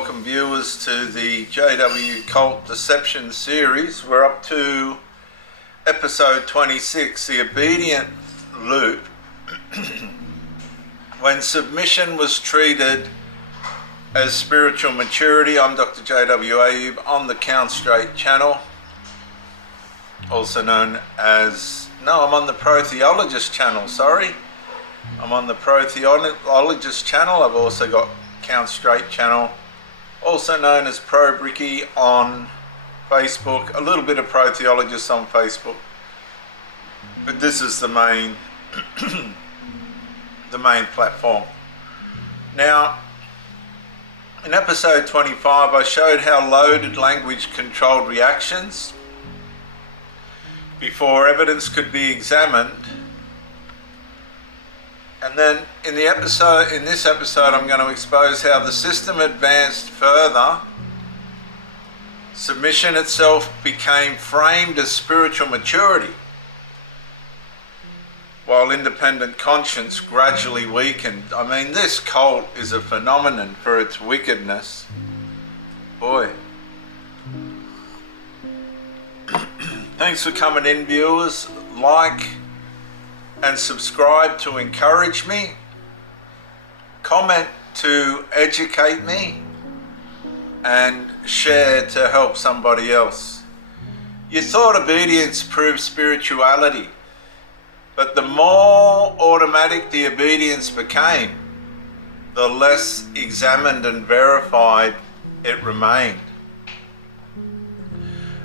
welcome viewers to the JW Cult Deception series. We're up to episode 26, the obedient loop. When submission was treated as spiritual maturity. I'm Dr. JW Ayoub on the Count Straight channel, also known as, I'm on the Pro Theologist channel, I'm on the Pro Theologist channel. I've also got Count Straight channel, also known as Pro Bricky on Facebook, a little bit of Pro Theologist on Facebook, but this is the main the main platform. Now, in episode 25, I showed how loaded language controlled reactions before evidence could be examined. And then in this episode, I'm going to expose how the system advanced further. Submission itself became framed as spiritual maturity, while independent conscience gradually weakened. I mean, this cult is a phenomenon for its wickedness. Boy. Thanks for coming in, viewers. Like and subscribe to encourage me. Comment to educate me. And share to help somebody else. You thought obedience proved spirituality, but the more automatic the obedience became, the less examined and verified it remained.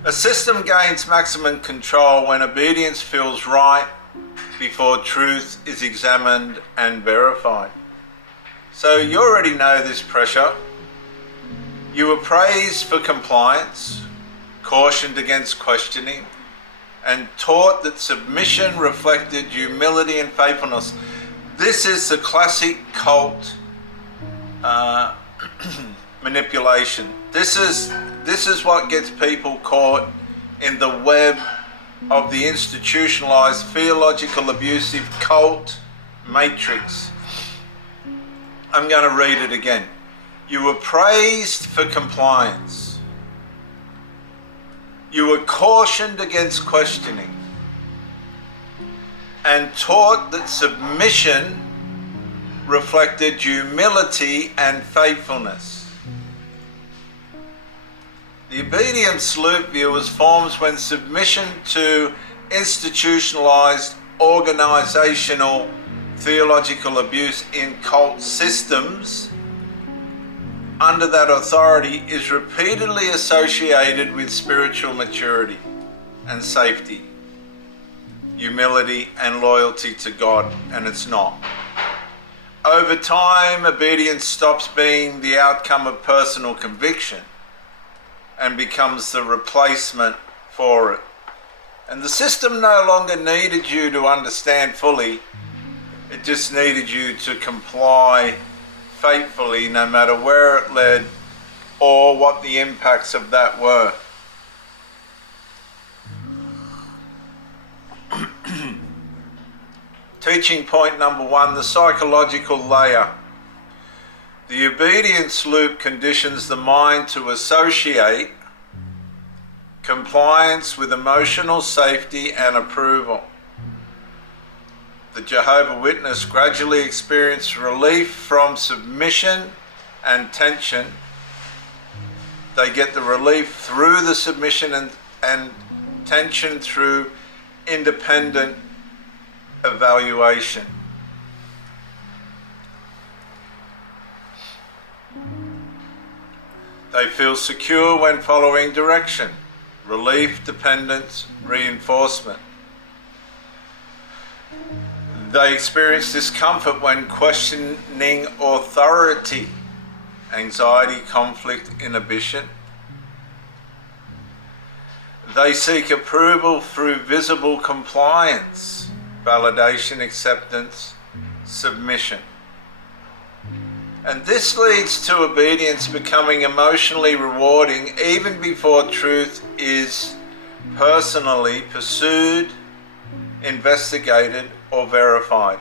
A system gains maximum control when obedience feels right before truth is examined and verified. So you already know this pressure. You were praised for compliance, cautioned against questioning, and taught that submission reflected humility and faithfulness. This is the classic cult manipulation. This is what gets people caught in the web of the institutionalized, theological, abusive cult matrix. I'm going to read it again. You were praised for compliance. You were cautioned against questioning and taught that submission reflected humility and faithfulness. The obedience loop, viewers, forms when submission to institutionalized, organizational, theological abuse in cult systems under that authority is repeatedly associated with spiritual maturity and safety, humility and loyalty to God, and it's not. Over time, obedience stops being the outcome of personal conviction and becomes the replacement for it. And the system no longer needed you to understand fully, it just needed you to comply faithfully, no matter where it led or what the impacts of that were. Teaching point number 1, the psychological layer. The obedience loop conditions the mind to associate compliance with emotional safety and approval. The Jehovah Witness gradually experienced relief from submission and tension. They get the relief through the submission and tension through independent evaluation. They feel secure when following direction, relief, dependence, reinforcement. They experience discomfort when questioning authority, anxiety, conflict, inhibition. They seek approval through visible compliance, validation, acceptance, submission. And this leads to obedience becoming emotionally rewarding even before truth is personally pursued, investigated, or verified.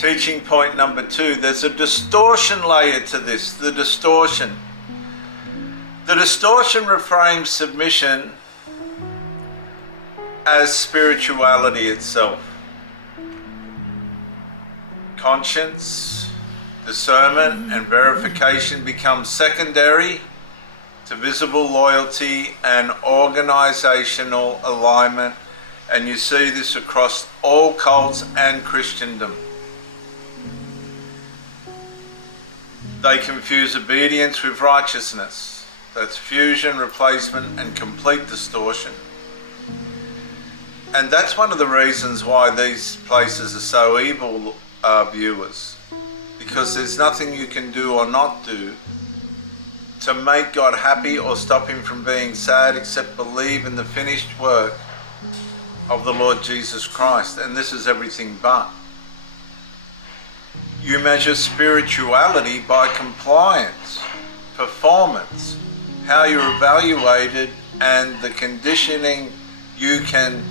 Teaching point number 2, there's a distortion layer to this, the distortion. The distortion reframes submission as spirituality itself. Conscience, discernment, and verification become secondary to visible loyalty and organizational alignment, and you see this across all cults and Christendom. They confuse obedience with righteousness. That's fusion, replacement, and complete distortion. And that's one of the reasons why these places are so evil, viewers. Because there's nothing you can do or not do to make God happy or stop him from being sad except believe in the finished work of the Lord Jesus Christ. And this is everything but. You measure spirituality by compliance, performance, how you're evaluated, and the conditioning you can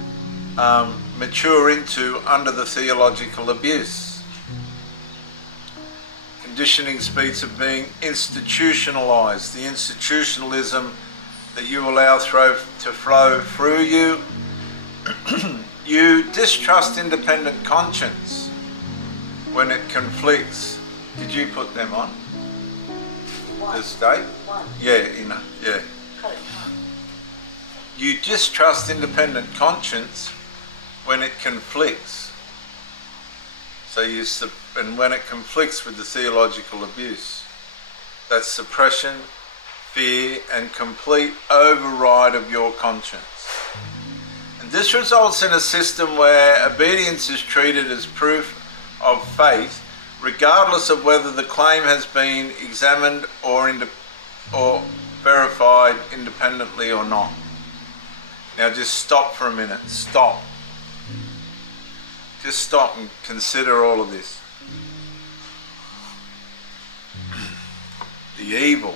mature into under the theological abuse. Conditioning speaks of being institutionalized, the institutionalism that you allow to flow through you. You distrust independent conscience when it conflicts. Did you put them on? This date? Yeah, yeah. You distrust independent conscience when it conflicts. So and when it conflicts with the theological abuse. That's suppression, fear, and complete override of your conscience. And this results in a system where obedience is treated as proof of faith, regardless of whether the claim has been examined or verified independently or not. Now just stop for a minute. Stop. Just stop and consider all of this. The evil.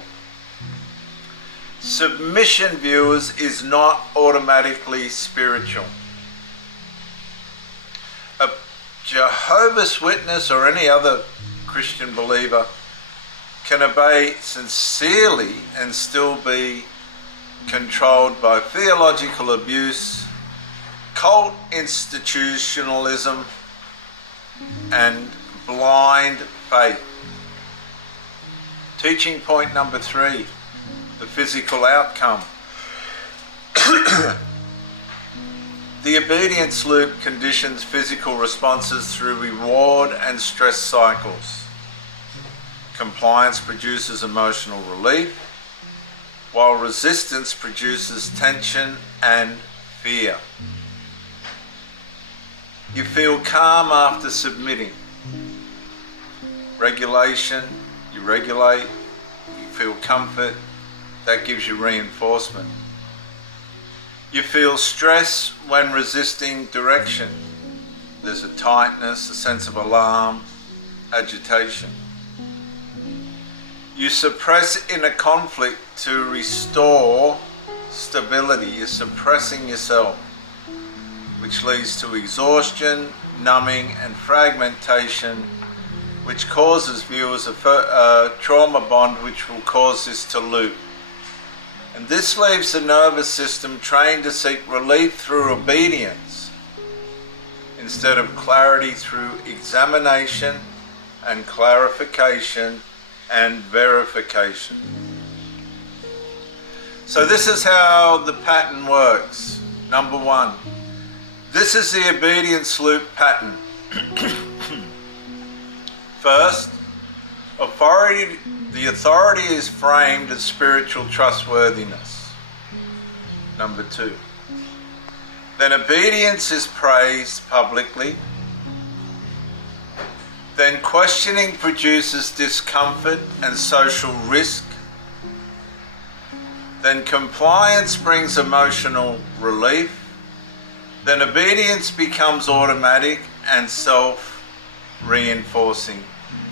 Submission, viewers, is not automatically spiritual. A Jehovah's Witness or any other Christian believer can obey sincerely and still be controlled by theological abuse, cult institutionalism, and blind faith. Teaching point number 3, the physical outcome. The obedience loop conditions physical responses through reward and stress cycles. Compliance produces emotional relief, while resistance produces tension and fear. You feel calm after submitting. Regulation, you regulate, you feel comfort, that gives you reinforcement. You feel stress when resisting direction. There's a tightness, a sense of alarm, agitation. You suppress inner conflict to restore stability. You're suppressing yourself, which leads to exhaustion, numbing, and fragmentation, which causes viewers a trauma bond, which will cause this to loop. And this leaves the nervous system trained to seek relief through obedience instead of clarity through examination and clarification and verification. So this is how the pattern works. Number 1, this is the obedience loop pattern. First, the authority is framed as spiritual trustworthiness. Number 2, then obedience is praised publicly. Then questioning produces discomfort and social risk. Then compliance brings emotional relief. Then obedience becomes automatic and self-reinforcing.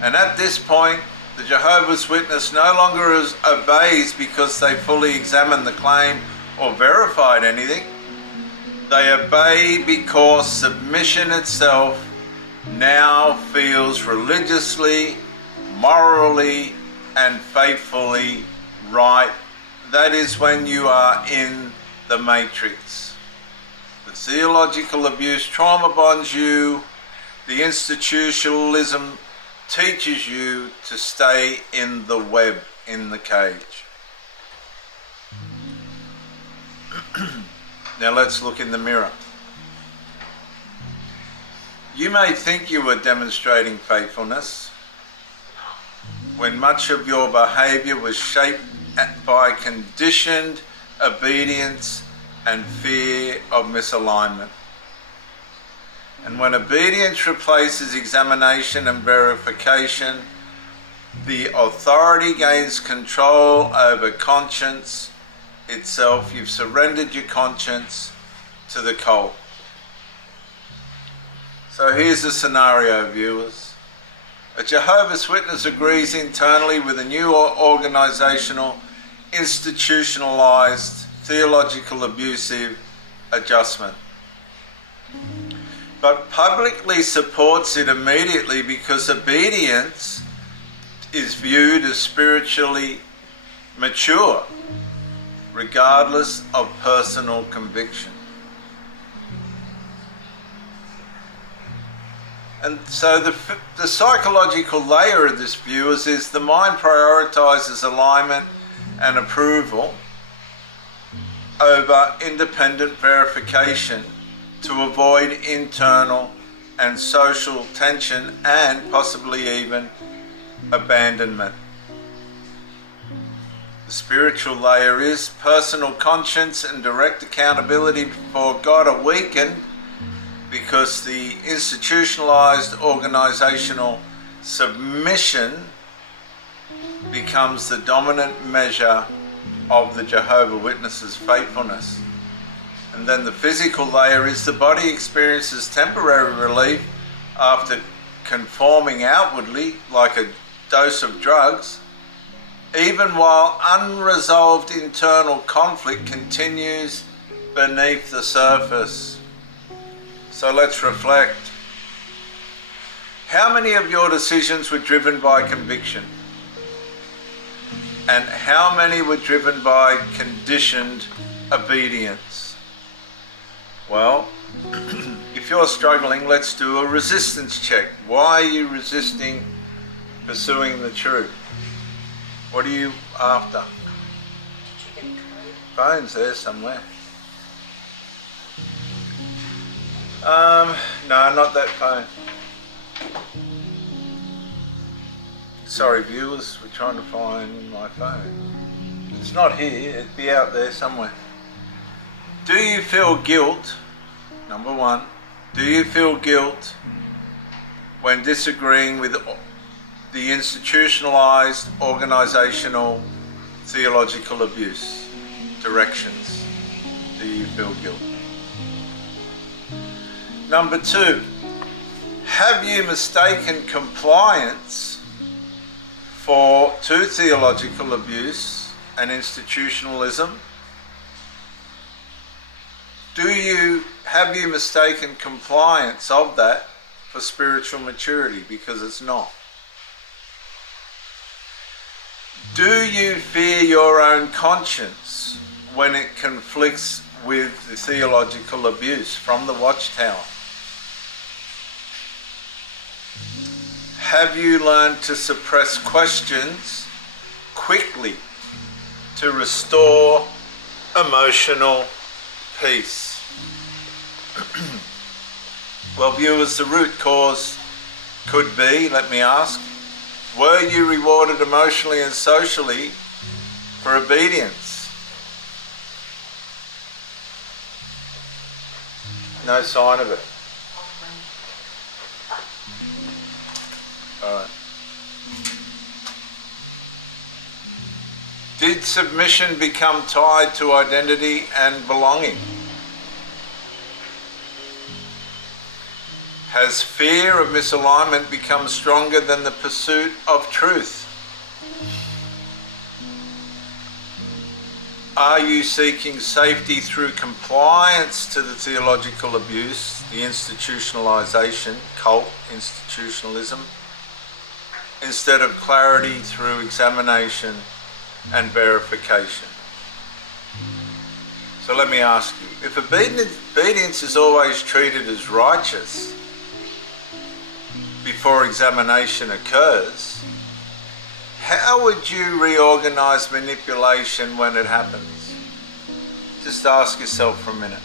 And at this point, the Jehovah's Witness no longer obeys because they fully examined the claim or verified anything. They obey because submission itself now feels religiously, morally, and faithfully right. That is when you are in the matrix. The theological abuse trauma bonds you. The institutionalism teaches you to stay in the web, in the cage. Now let's look in the mirror. You may think you were demonstrating faithfulness when much of your behavior was shaped by conditioned obedience and fear of misalignment. And when obedience replaces examination and verification, the authority gains control over conscience itself. You've surrendered your conscience to the cult. So here's the scenario, viewers. A Jehovah's Witness agrees internally with a new organizational, institutionalized, theological abusive adjustment, but publicly supports it immediately because obedience is viewed as spiritually mature, regardless of personal conviction. And so the psychological layer of this, viewers, is the mind prioritizes alignment and approval over independent verification to avoid internal and social tension and possibly even abandonment. The spiritual layer is personal conscience and direct accountability before God are weakened because the institutionalized organizational submission becomes the dominant measure of the Jehovah Witnesses' faithfulness. And then the physical layer is the body experiences temporary relief after conforming outwardly like a dose of drugs, even while unresolved internal conflict continues beneath the surface. So let's reflect. How many of your decisions were driven by conviction? And how many were driven by conditioned obedience? Well, if you're struggling, let's do a resistance check. Why are you resisting pursuing the truth? What are you after? Phone's there somewhere. No, not that phone. Sorry, viewers, we're trying to find my phone. It's not here, it'd be out there somewhere. Do you feel guilt? Number one, do you feel guilt when disagreeing with the institutionalized, organizational, theological abuse directions? Do you feel guilt? Number two, have you mistaken compliance to theological abuse and institutionalism? Have you mistaken compliance of that for spiritual maturity? Because it's not. Do you fear your own conscience when it conflicts with the theological abuse from the Watchtower? Have you learned to suppress questions quickly to restore emotional peace? Well, viewers, the root cause could be, let me ask, were you rewarded emotionally and socially for obedience? No sign of it. All right. Did submission become tied to identity and belonging? Has fear of misalignment become stronger than the pursuit of truth? Are you seeking safety through compliance to the theological abuse, the institutionalization, cult institutionalism, instead of clarity through examination and verification? So let me ask you, if obedience is always treated as righteous before examination occurs, how would you reorganize manipulation when it happens? Just ask yourself for a minute.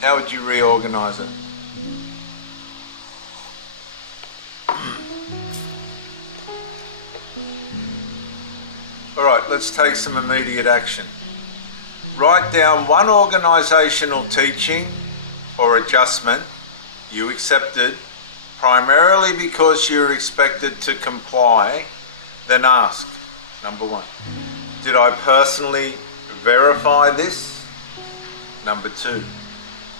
How would you reorganize it? All right, let's take some immediate action. Write down one organisational teaching or adjustment you accepted primarily because you're expected to comply. Then ask, number one, did I personally verify this? Number two,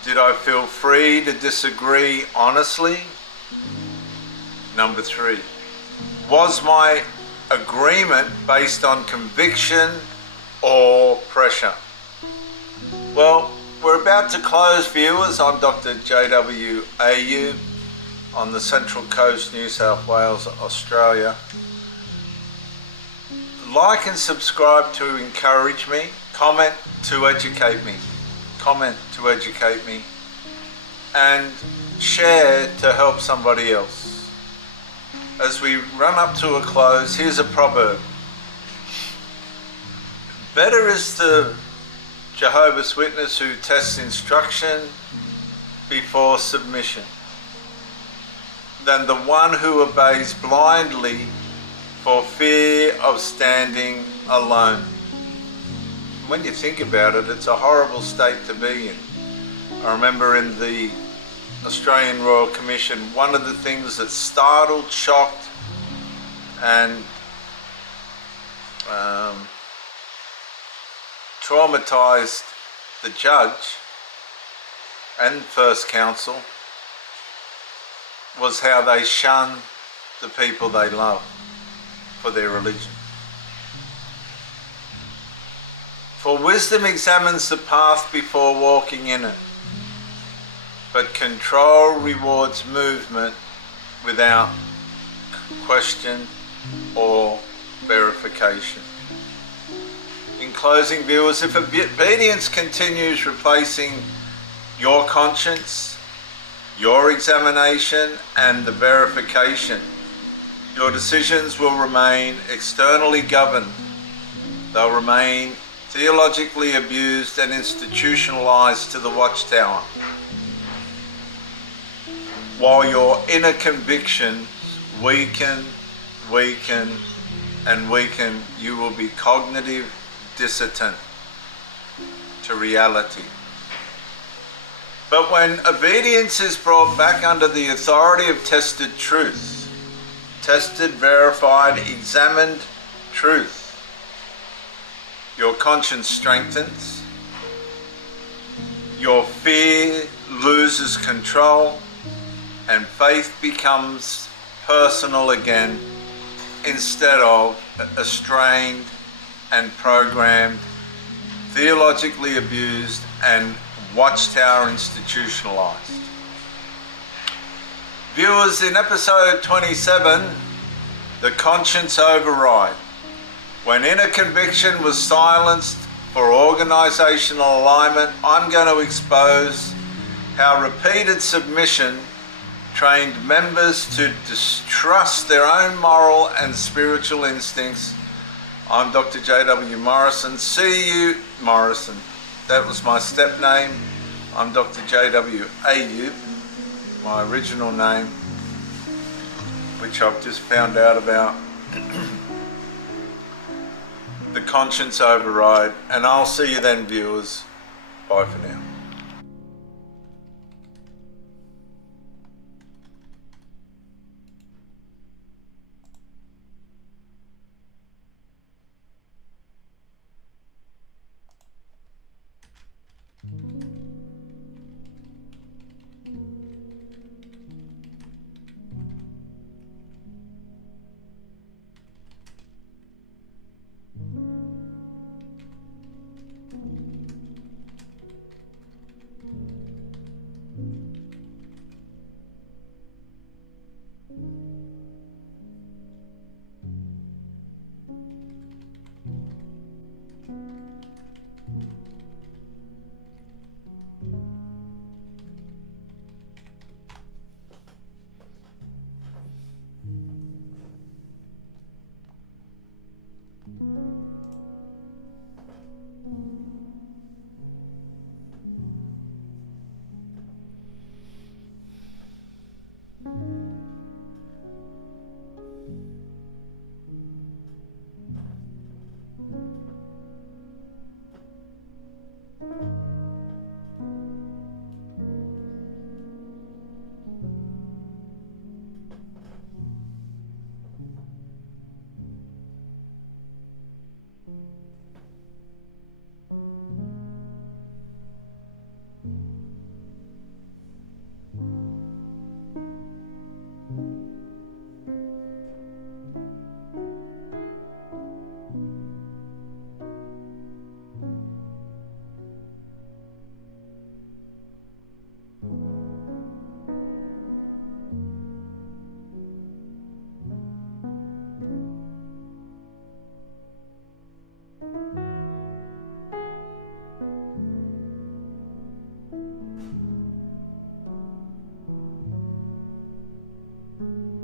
did I feel free to disagree honestly? Number three, was my agreement based on conviction or pressure? Well, we're about to close, viewers. I'm Dr. JW Ayoub on the Central Coast, New South Wales, Australia. Like and subscribe to encourage me. Comment to educate me. Comment to educate me. And share to help somebody else. As we run up to a close, here's a proverb. Better is the Jehovah's Witness who tests instruction before submission than the one who obeys blindly for fear of standing alone. When you think about it, it's a horrible state to be in. I remember in the Australian Royal Commission, one of the things that startled, shocked, and traumatised the judge and First Council was how they shunned the people they love for their religion. For wisdom examines the path before walking in it, but control rewards movement without question or verification. In closing, viewers, if obedience continues replacing your conscience, your examination, and the verification, your decisions will remain externally governed. They'll remain theologically abused and institutionalized to the Watchtower. While your inner convictions weaken, and weaken, you will be cognitive dissident to reality. But when obedience is brought back under the authority of tested truth, tested, verified, examined truth, your conscience strengthens, your fear loses control, and faith becomes personal again instead of estranged and programmed, theologically abused, and Watchtower institutionalized. Viewers, in episode 27, the conscience override. When inner conviction was silenced for organisational alignment, I'm going to expose how repeated submission trained members to distrust their own moral and spiritual instincts. I'm Dr. JW Morrison, CU Morrison. That was my step name. I'm Dr. JW Ayoub, my original name, which I've just found out about. The conscience override. And I'll see you then, viewers. Bye for now. Mm-hmm.